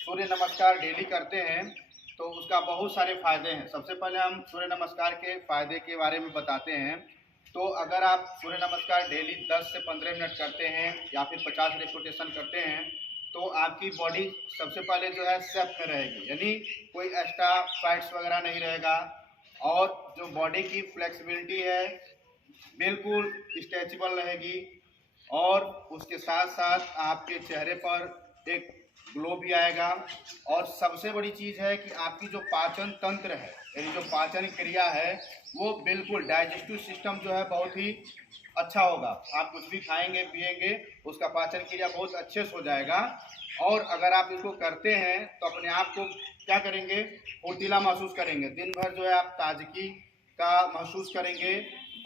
सूर्य नमस्कार डेली करते हैं तो उसका बहुत सारे फायदे हैं। सबसे पहले हम सूर्य नमस्कार के फायदे के बारे में बताते हैं। तो अगर आप सूर्य नमस्कार डेली 10 से 15 मिनट करते हैं या फिर 50 रेपिटेशन करते हैं तो आपकी बॉडी सबसे पहले जो है सेफ में रहेगी, यानी कोई एक्स्ट्रा फैट्स वगैरह नहीं रहेगा और जो बॉडी की फ्लेक्सिबिलिटी है बिल्कुल स्ट्रेचेबल रहेगी और उसके साथ साथ आपके चेहरे पर एक ग्लो भी आएगा। और सबसे बड़ी चीज़ है कि आपकी जो पाचन तंत्र है, यानी जो पाचन क्रिया है, वो बिल्कुल डाइजेस्टिव सिस्टम जो है बहुत ही अच्छा होगा। आप कुछ भी खाएंगे पिएंगे उसका पाचन क्रिया बहुत अच्छे से हो जाएगा। और अगर आप इसको करते हैं तो अपने आप को क्या करेंगे, फुर्तीला महसूस करेंगे। दिन भर जो है आप ताजगी का महसूस करेंगे।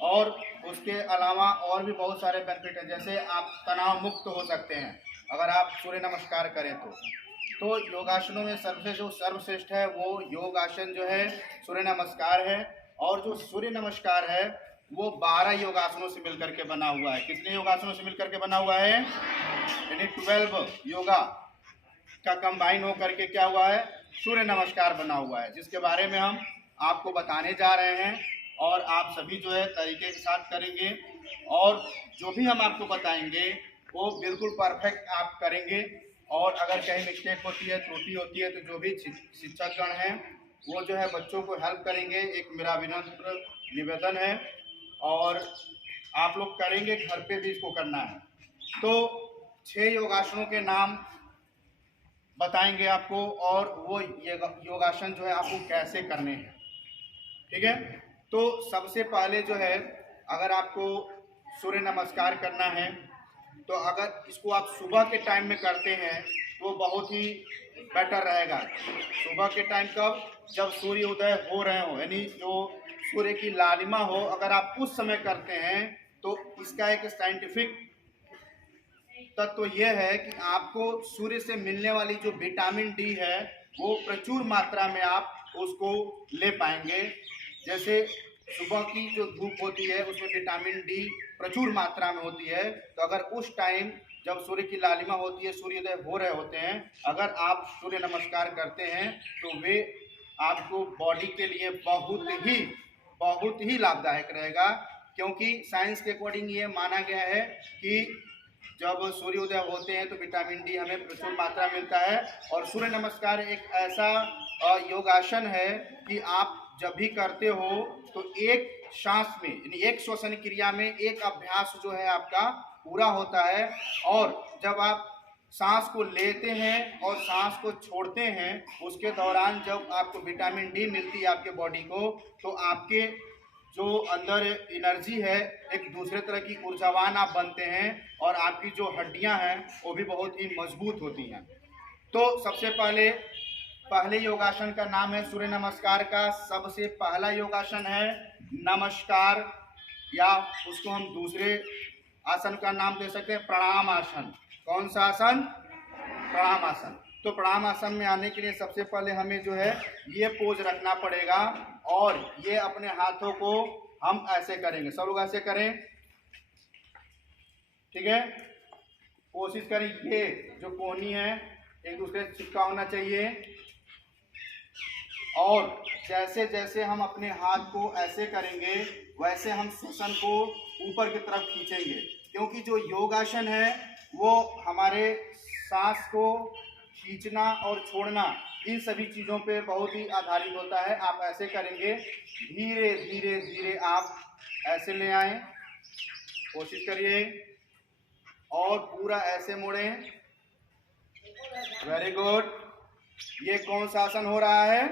और उसके अलावा और भी बहुत सारे बेनिफिट हैं, जैसे आप तनाव मुक्त हो सकते हैं अगर आप सूर्य नमस्कार करें तो योगासनों में सबसे जो सर्वश्रेष्ठ है वो योग आसन जो है सूर्य नमस्कार है। और जो सूर्य नमस्कार है वो 12 योगासनों से मिलकर के बना हुआ है। कितने योगासनों से मिलकर के बना हुआ है? यानी 12 योगा का कंबाइन होकर के क्या हुआ है, सूर्य नमस्कार बना हुआ है, जिसके बारे में हम आपको बताने जा रहे हैं। और आप सभी जो है तरीके के साथ करेंगे और जो भी हम आपको बताएंगे वो बिल्कुल परफेक्ट आप करेंगे। और अगर कहीं मिस्टेक होती है, त्रुटि होती है, तो जो भी शिक्षकगण हैं वो जो है बच्चों को हेल्प करेंगे, एक मेरा विनम्र निवेदन है। और आप लोग करेंगे, घर पे भी इसको करना है। तो 6 योगासनों के नाम बताएंगे आपको और वो योगासन जो है आपको कैसे करने हैं, ठीक है। तो सबसे पहले जो है अगर आपको सूर्य नमस्कार करना है तो अगर इसको आप सुबह के टाइम में करते हैं तो बहुत ही बेटर रहेगा। सुबह के टाइम कब? जब सूर्य उदय हो रहे हो, यानी जो सूर्य की लालिमा हो, अगर आप उस समय करते हैं तो इसका एक साइंटिफिक तत्व यह है कि आपको सूर्य से मिलने वाली जो विटामिन डी है वो प्रचुर मात्रा में आप उसको ले पाएंगे। जैसे सुबह की जो धूप होती है उसमें विटामिन डी प्रचुर मात्रा में होती है, तो अगर उस टाइम जब सूर्य की लालिमा होती है, सूर्योदय हो रहे होते हैं, अगर आप सूर्य नमस्कार करते हैं तो वे आपको बॉडी के लिए बहुत ही लाभदायक रहेगा। क्योंकि साइंस के अकॉर्डिंग ये माना गया है कि जब सूर्योदय होते हैं तो विटामिन डी हमें प्रचुर मात्रा मिलता है। और सूर्य नमस्कार एक ऐसा योगासन है कि आप जब भी करते हो तो एक सांस में, यानी एक श्वसन क्रिया में एक अभ्यास जो है आपका पूरा होता है। और जब आप सांस को लेते हैं और सांस को छोड़ते हैं उसके दौरान जब आपको विटामिन डी मिलती है आपके बॉडी को, तो आपके जो अंदर एनर्जी है, एक दूसरे तरह की ऊर्जावान आप बनते हैं और आपकी जो हड्डियां हैं वो भी बहुत ही मजबूत होती हैं। तो सबसे पहले योगासन का नाम है सूर्य नमस्कार का। सबसे पहला योगासन है नमस्कार, या उसको हम दूसरे आसन का नाम दे सकते हैं प्रणाम आसन। कौन सा आसन? प्रणाम आसन। तो प्रणाम आसन में आने के लिए सबसे पहले हमें जो है ये पोज रखना पड़ेगा और ये अपने हाथों को हम ऐसे करेंगे। सब लोग ऐसे करें, ठीक है। कोशिश करें ये जो कोहनी है एक दूसरे से चिपका होना चाहिए। और जैसे जैसे हम अपने हाथ को ऐसे करेंगे वैसे हम श्वसन को ऊपर की तरफ खींचेंगे, क्योंकि जो योगासन है वो हमारे सांस को खींचना और छोड़ना, इन सभी चीज़ों पे बहुत ही आधारित होता है। आप ऐसे करेंगे, धीरे धीरे धीरे आप ऐसे ले आएं, कोशिश करिए, और पूरा ऐसे मोड़ें। Very good. ये कौन सा आसन हो रहा है?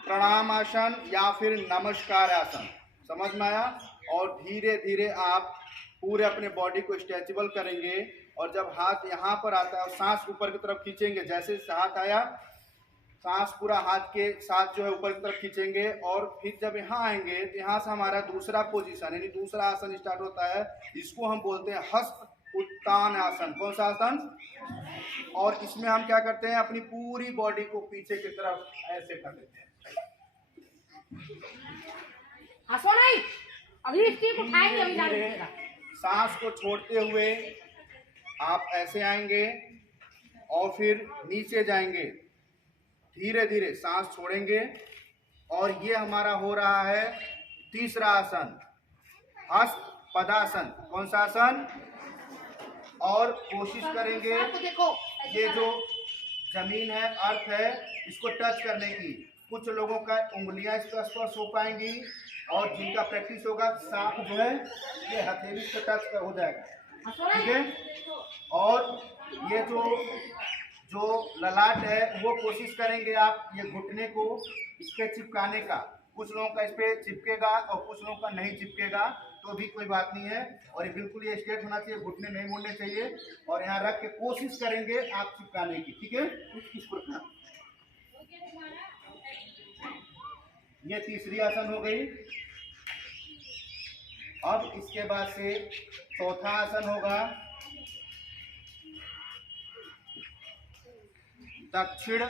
प्रणाम आसन या फिर नमस्कार आसन। समझ में आया? और धीरे धीरे आप पूरे अपने बॉडी को स्ट्रेचेबल करेंगे। और जब हाथ यहाँ पर आता है और सांस ऊपर की तरफ खींचेंगे, जैसे हाथ आया सांस पूरा हाथ के साथ जो है ऊपर की तरफ खींचेंगे। और फिर जब यहाँ आएंगे तो यहाँ से हमारा दूसरा पोजीशन यानी दूसरा आसन स्टार्ट होता है। इसको हम बोलते हैं हस्त उत्तान आसन। कौन सा आसन? और इसमें हम क्या करते हैं, अपनी पूरी बॉडी को पीछे की तरफ ऐसे कर देते हैं। हंसो नहीं, अभी स्टिक उठाएंगे, अभी जाने सांस को छोड़ते हुए आप ऐसे आएंगे और फिर नीचे जाएंगे, धीरे धीरे सांस छोड़ेंगे। और ये हमारा हो रहा है तीसरा आसन, हस्त पदासन। कौन सा आसन? और कोशिश करेंगे ये जो जमीन है, अर्थ है, इसको टच करने की। कुछ लोगों का उंगलियां इस पर स्पर्श हो पाएंगी और जिनका प्रैक्टिस होगा सांप जो है ये हथेली से टच हो जाएगा, ठीक है। और ये जो ललाट है वो कोशिश करेंगे आप ये घुटने को इस पे चिपकाने का। कुछ लोगों का इस पे चिपकेगा और कुछ लोगों का नहीं चिपकेगा, तो भी कोई बात नहीं है। और ये बिल्कुल ये स्ट्रेट होना चाहिए, घुटने नहीं मुड़ने चाहिए। और यहाँ रख के कोशिश करेंगे आप चिपकाने की, ठीक है। इस प्रकार ये तीसरी आसन हो गई। अब इसके बाद से चौथा आसन होगा दक्षिण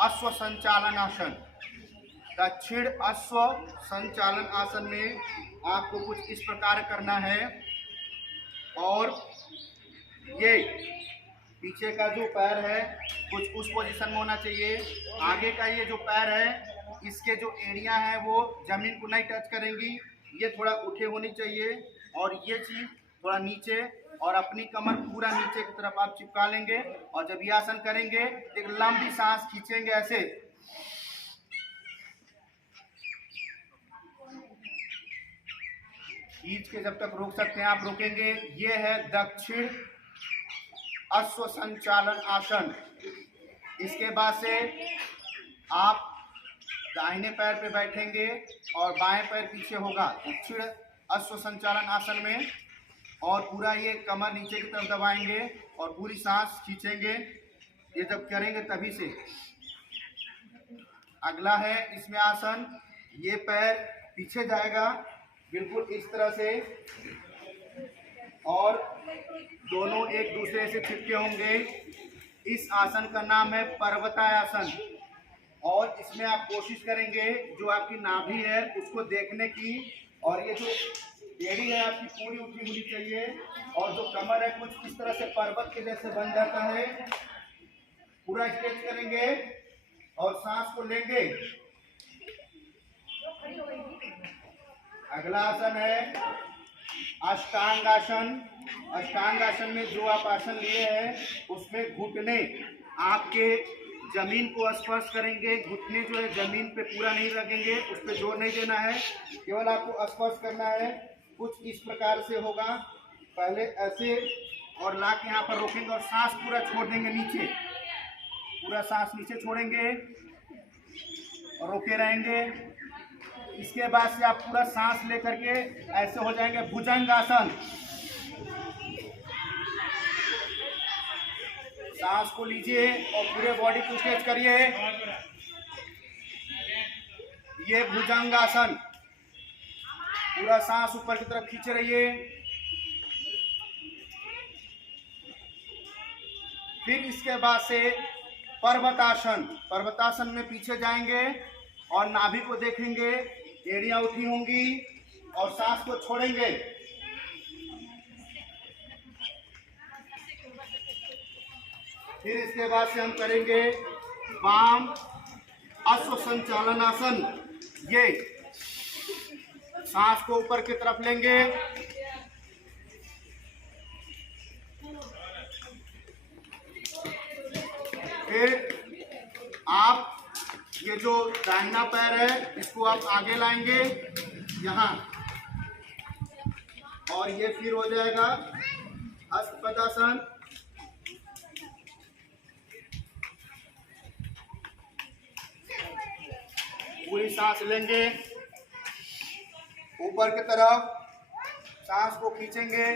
अश्व संचालन आसन। दक्षिण अश्व संचालन आसन में आपको कुछ इस प्रकार करना है। और ये पीछे का जो पैर है कुछ उस पोजीशन में होना चाहिए। आगे का ये जो पैर है इसके जो एड़ियां हैं वो जमीन को नहीं टच करेंगी, ये थोड़ा उठे होनी चाहिए। और ये चीज थोड़ा नीचे, और अपनी कमर पूरा नीचे की तरफ आप चिपका लेंगे। और जब ये आसन करेंगे एक लंबी सांस खींचेंगे ऐसे, खींच के जब तक रोक सकते हैं आप रोकेंगे। ये है दक्षिण अश्व संचालन आसन। इसके बाद से आप दाहिने पैर पे बैठेंगे और बाएं पैर पीछे होगा दक्षिण अश्व संचालन आसन में। और पूरा ये कमर नीचे की तरफ दबाएंगे और पूरी सांस खींचेंगे। ये जब करेंगे तभी से। अगला है इसमें आसन, ये पैर पीछे जाएगा बिल्कुल इस तरह से और दोनों एक दूसरे से चिपके होंगे। इस आसन का नाम है पर्वतासन। और इसमें आप कोशिश करेंगे जो आपकी नाभि है उसको देखने की, और ये जो एड़ी है आपकी पूरी उठी होनी चाहिए। और जो कमर है कुछ इस तरह से पर्वत के जैसे बन जाता है। पूरा स्ट्रेच करेंगे और सांस को लेंगे। अगला आसन है अष्टांग आसन। अष्टांग आसन में जो आप आसन लिए हैं उसमें घुटने आपके जमीन को स्पर्श करेंगे। घुटने जो है जमीन पे पूरा नहीं लगेंगे, उस पर जोर नहीं देना है, केवल आपको स्पर्श करना है। कुछ इस प्रकार से होगा, पहले ऐसे और ला के यहाँ पर रोकेंगे और सांस पूरा छोड़ देंगे नीचे। पूरा सांस नीचे छोड़ेंगे और रोके रहेंगे। इसके बाद से आप पूरा सांस लेकर के ऐसे हो जाएंगे भुजंग आसन। सांस को लीजिए और पूरे बॉडी को स्ट्रेच करिए। ये भुजंग आसन। पूरा सांस ऊपर की तरफ खींचे रहिए। फिर इसके बाद से पर्वतासन। पर्वतासन में पीछे जाएंगे और नाभि को देखेंगे, एड़ियां उठी होंगी और सांस को छोड़ेंगे। फिर इसके बाद से हम करेंगे वाम अश्व संचालन आसन। ये सांस को ऊपर की तरफ लेंगे, फिर आप ये जो दाहिना पैर है इसको आप आगे लाएंगे यहाँ, और ये फिर हो जाएगा हस्त पदासन। पूरी सांस लेंगे ऊपर की तरफ, सांस को खींचेंगे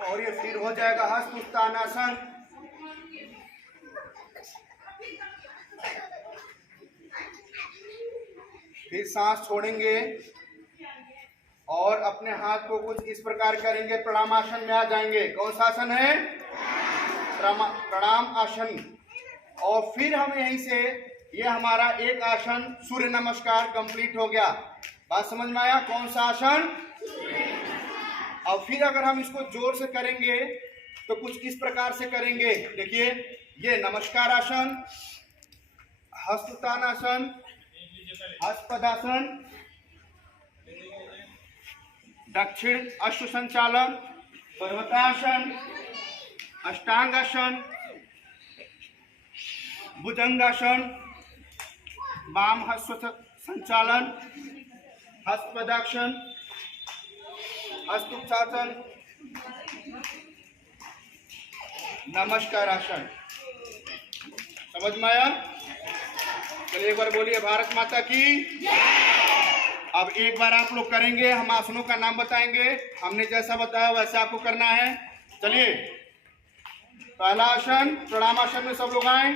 और ये फिर हो जाएगा हस्त उत्तानासन। फिर सांस छोड़ेंगे और अपने हाथ को कुछ इस प्रकार करेंगे, प्रणामासन में आ जाएंगे। कौन सा आसन है? प्रणाम आसन। और फिर हम यहीं से ये हमारा एक आसन सूर्य नमस्कार कंप्लीट हो गया। बात समझ में आया? कौन सा आसन? और फिर अगर हम इसको जोर से करेंगे तो कुछ इस प्रकार से करेंगे। देखिए, ये नमस्कार आसन, हस्तोत्थान आसन, हस्तपदासन, दक्षिण अश्व संचालन, पर्वतासन, अष्टांगासन, भुजंगासन, वाम हस्त संचालन, हस्तपदासन, हस्तोत्थान, नमस्कार आसन। समझ में आया? चलिए एक बार बोलिए भारत माता की। अब एक बार आप लोग करेंगे, हम आसनों का नाम बताएंगे, हमने जैसा बताया वैसा आपको करना है। चलिए, पहला आसन प्रणामासन में सब लोग आए,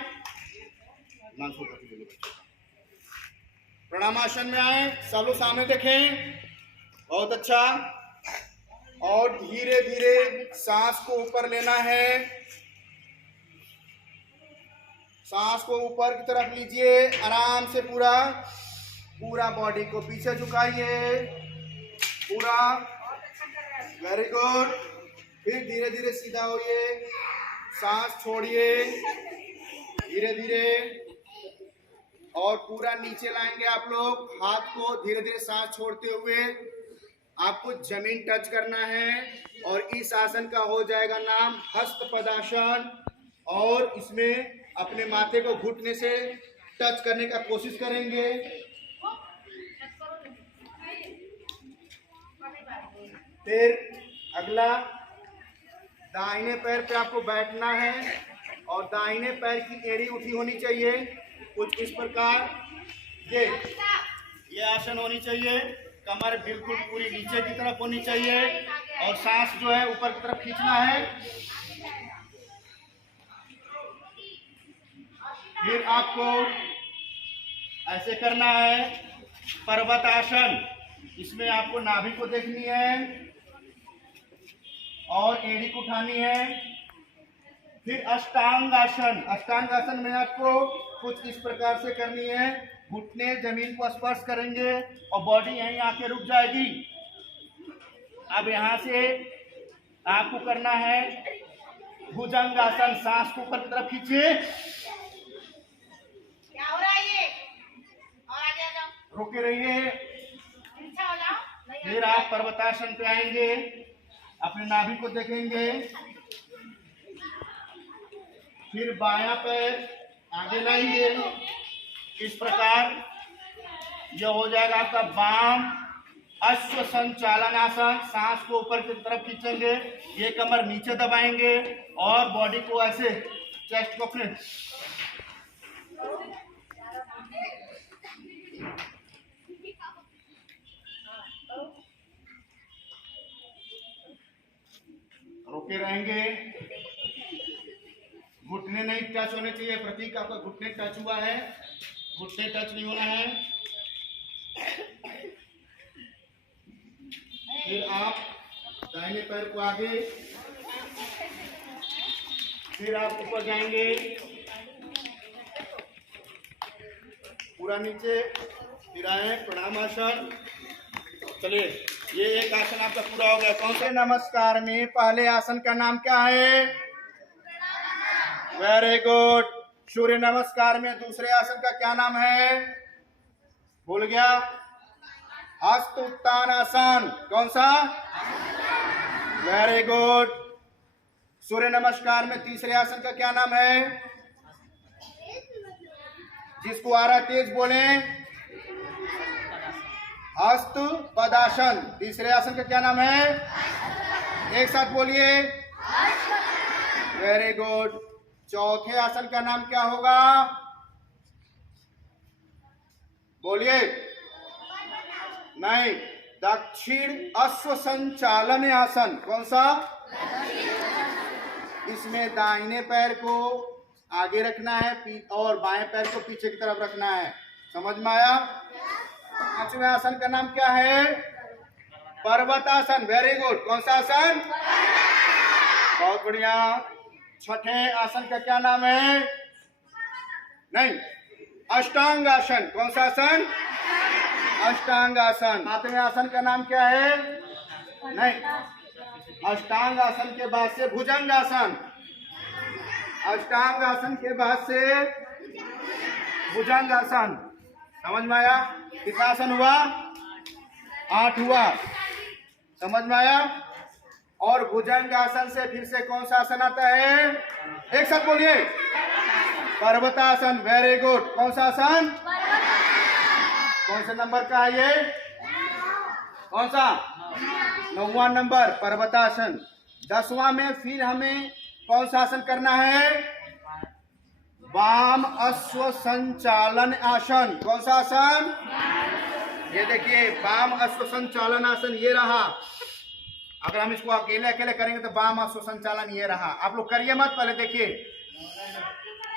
प्रणामासन में आए, सब लोग सामने देखें। बहुत अच्छा। और धीरे धीरे सांस को ऊपर लेना है, सांस को ऊपर की तरफ लीजिए, आराम से पूरा पूरा बॉडी को पीछे झुकाइए, पूरा। Very good. फिर धीरे धीरे सीधा होइए, सांस छोड़िए धीरे धीरे, और पूरा नीचे लाएंगे आप लोग। हाथ को धीरे धीरे सांस छोड़ते हुए आपको जमीन टच करना है, और इस आसन का हो जाएगा नाम हस्तपदासन। और इसमें अपने माथे को घुटने से टच करने का कोशिश करेंगे। फिर अगला, दाहिने पैर पे आपको बैठना है, और दाहिने पैर की एड़ी उठी होनी चाहिए, कुछ इस प्रकार। ये आसन होनी चाहिए, कमर बिल्कुल पूरी नीचे की तरफ होनी चाहिए, और सांस जो है ऊपर की तरफ खींचना है। फिर आपको ऐसे करना है पर्वत आसन। इसमें आपको नाभि को देखनी है और एड़ी को उठानी है। फिर अष्टांग आसन, अष्टांग आसन में आपको कुछ इस प्रकार से करनी है, घुटने जमीन को स्पर्श करेंगे और बॉडी यहीं आके रुक जाएगी। अब यहाँ से आपको करना है भुजंग आसन, सांस को ऊपर की तरफ खींचिए, क्या हो रहा है ये? और आगे आ जाओ, रोके रहिए। पीछे हो जाओ। फिर आप पर्वतासन पे आएंगे, अपने नाभि को देखेंगे। फिर बायां पैर आगे लाएंगे, इस प्रकार। यह हो जाएगा आपका वाम अश्व संचालन आसन। सांस को ऊपर की तरफ खींचेंगे, ये कमर नीचे दबाएंगे और बॉडी को ऐसे चेस्ट को अपने रोके रहेंगे। घुटने नहीं टच होने चाहिए, प्रतीक आपका घुटने टच हुआ है, घुटने टच नहीं होना है। फिर आप दाहिने पैर को आगे, फिर आप ऊपर जाएंगे पूरा नीचे, फिर आए प्रणाम आसन। चलिए, ये एक आसन आपका पूरा हो गया। कौन से नमस्कार में पहले आसन का नाम क्या है? Very good. सूर्य नमस्कार में दूसरे आसन का क्या नाम है? भूल गया? हस्त उत्तान आसन। कौन सा? Very good. सूर्य नमस्कार में तीसरे आसन का क्या नाम है? जिसको आ रहा तेज बोले। हस्त पदासन। तीसरे आसन का क्या नाम है? एक साथ बोलिए। Very good. चौथे आसन का नाम क्या होगा? बोलिए। नहीं, दक्षिण अश्व संचालन आसन। कौन सा? इसमें दाहिने पैर को आगे रखना है और बाएं पैर को पीछे की तरफ रखना है। समझ में आया? पांचवें आसन का नाम क्या है? पर्वतासन। Very good. कौन सा आसन? बहुत बढ़िया। छठे आसन का क्या नाम है? नहीं, अष्टांग आसन। कौन सा आसन? अष्टांग आसन। सातवें आसन का नाम क्या है? नहीं, अष्टांग आसन के बाद से भुजंग आसन, अष्टांग आसन के बाद से भुजंग आसन। समझ में आया? कितना आसन हुआ? 8 हुआ। समझ में आया? और भुजंग आसन से फिर से कौन सा आसन आता है? एक साथ बोलिए, पर्वतासन। Very good. कौन सा आसन? कौन से नंबर का है ये? कौन सा? 9वां नंबर, पर्वतासन। 10वां में फिर हमें कौन सा आसन करना है? वाम अश्व संचालन आसन। कौन सा आसन? ये देखिए, वाम अश्व संचालन आसन ये रहा। अगर हम इसको अकेले अकेले करेंगे तो वाम अश्व संचालन ये रहा। आप लोग करिए मत, पहले देखिए।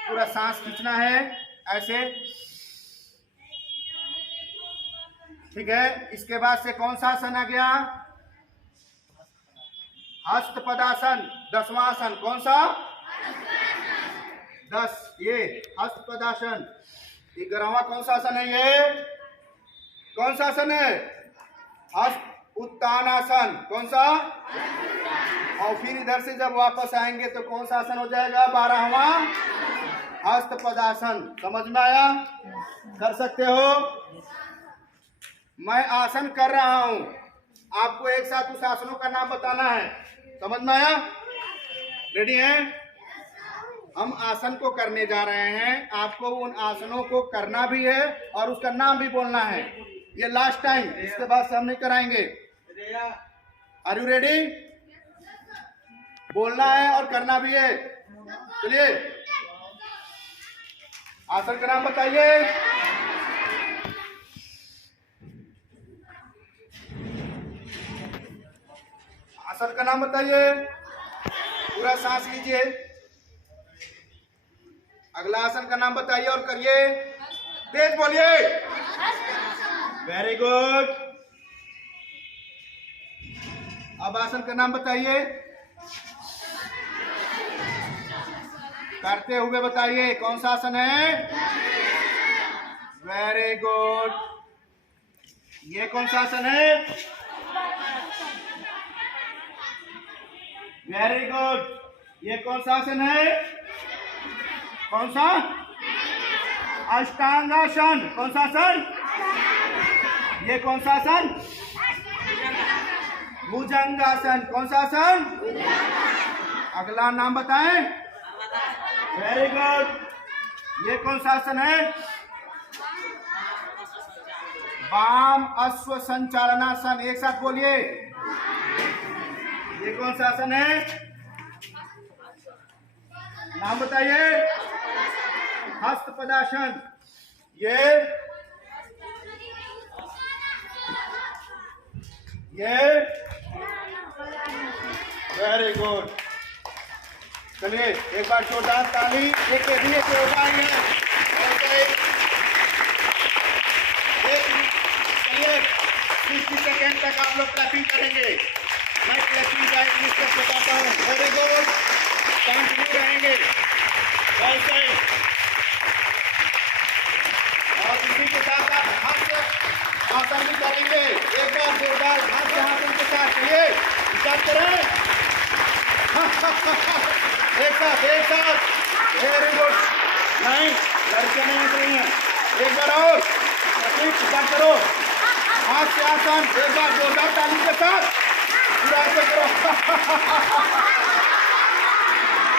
पूरा सांस खींचना है ऐसे, ठीक है। इसके बाद से कौन सा आसन आ गया? हस्त पदासन, 10वां आसन। कौन सा? 10, ये हस्त पदासन। 11वां कौन सा आसन है ये? कौन सा आसन है? हस्त उत्तान आसन। कौन सा? और फिर इधर से जब वापस आएंगे तो कौन सा आसन हो जाएगा? 12वां, हस्त पदासन। समझ में आया? कर सकते हो? मैं आसन कर रहा हूं, आपको एक साथ उस आसनों का नाम बताना है। समझ में आया? रेडी हैं? हम आसन को करने जा रहे हैं, आपको उन आसनों को करना भी है और उसका नाम भी बोलना है। ये लास्ट टाइम, इसके बाद से हम नहीं कराएंगे। Are you ready? बोलना है और करना भी है। चलिए, आसन का नाम बताइए। आसन का नाम बताइए। पूरा सांस लीजिए। अगला आसन का नाम बताइए और करिए। तेज बोलिए। Very good. अब आसन का नाम बताइए। करते हुए बताइए कौन सा आसन है? Very good. ये कौन सा आसन है? Very good. ये कौन सा आसन है? कौन सा? अष्टांगासन। कौन सा आसन? ये कौन सा आसन? भुजंगासन। कौन सा आसन? अगला नाम बताएं। Very good. ये कौन सा आसन है? वाम अश्व संचालनासन। एक साथ बोलिए। ये कौन सा आसन है? नाम बताइए। हस्त पदासन। ये वेरी गुड। चलिए एक बार जोरदार ताली। एक चलिए 60 सेकेंड तक आप लोग क्लैपिंग करेंगे। मैं क्लैपिंग का एक स्टेप बताता हूँ। Very good. कंटिन्यू रहेंगे ऐसे। और इसी के साथ आप हाथ से आसन भी करेंगे। एक बार जोरदार हाथ से हाथ उनके साथ चलिए स्टार्ट करें। एक साथ। Very good. नहीं, लड़कियां नहीं उठ रही हैं। एक बार और स्टार्ट करो। हाथ से आसन। एक बार जोरदार ताली के साथ पूरा ऐसे करो।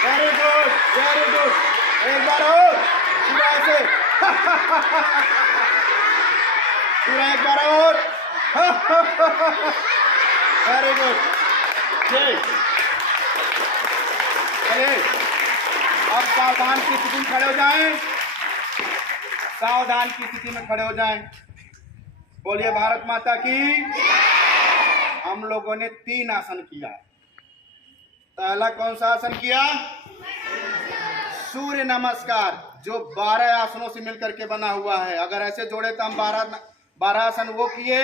Very good, very good. एक बार और पूरा ऐसे। पूरा एक बार और। Very good. चलिए अब सावधान की स्थिति में खड़े हो जाएं। सावधान की स्थिति में खड़े हो जाएं। बोलिए भारत माता की। हम लोगों ने 3 आसन किया। पहला कौन सा आसन किया? सूर्य नमस्कार, जो 12 आसनों से मिलकर के बना हुआ है। अगर ऐसे जोड़े तो हम 12 आसन वो किए।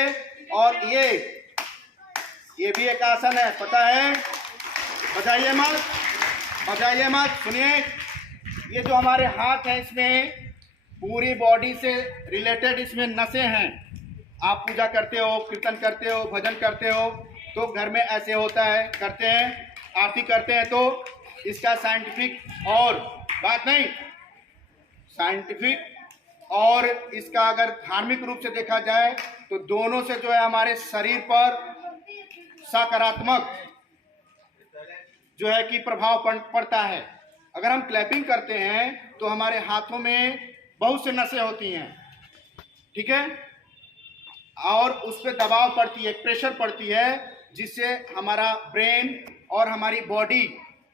और ये भी एक आसन है, पता है? बजाइए मत, सुनिए। ये जो हमारे हाथ हैं, इसमें पूरी बॉडी से रिलेटेड इसमें नसें हैं। आप पूजा करते हो, कीर्तन करते हो, भजन करते हो, तो घर में ऐसे होता है, करते हैं, आरती करते हैं। तो इसका साइंटिफिक और बात नहीं, साइंटिफिक और इसका अगर धार्मिक रूप से देखा जाए तो दोनों से जो है हमारे शरीर पर सकारात्मक जो है कि प्रभाव पड़ता है। अगर हम क्लैपिंग करते हैं तो हमारे हाथों में बहुत से नसें होती हैं, ठीक है, और उस पर दबाव पड़ती है, प्रेशर पड़ती है, जिससे हमारा ब्रेन और हमारी बॉडी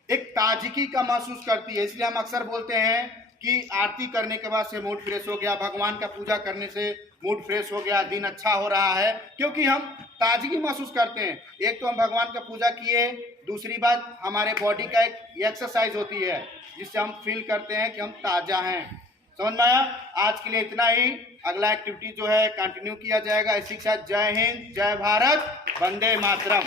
एक ताजगी का महसूस करती है। इसलिए हम अक्सर बोलते हैं कि आरती करने के बाद से मूड फ्रेश हो गया, भगवान का पूजा करने से मूड फ्रेश हो गया, दिन अच्छा हो रहा है, क्योंकि हम ताजगी महसूस करते हैं। एक तो हम भगवान का पूजा किए, दूसरी बात हमारे बॉडी का एक एक्सरसाइज होती है जिससे हम फील करते हैं कि हम ताज़ा हैं। समझ में आया? आज के लिए इतना ही। अगला एक्टिविटी जो है कंटिन्यू किया जाएगा। इसी के साथ जय हिंद, जय भारत, वंदे मातरम।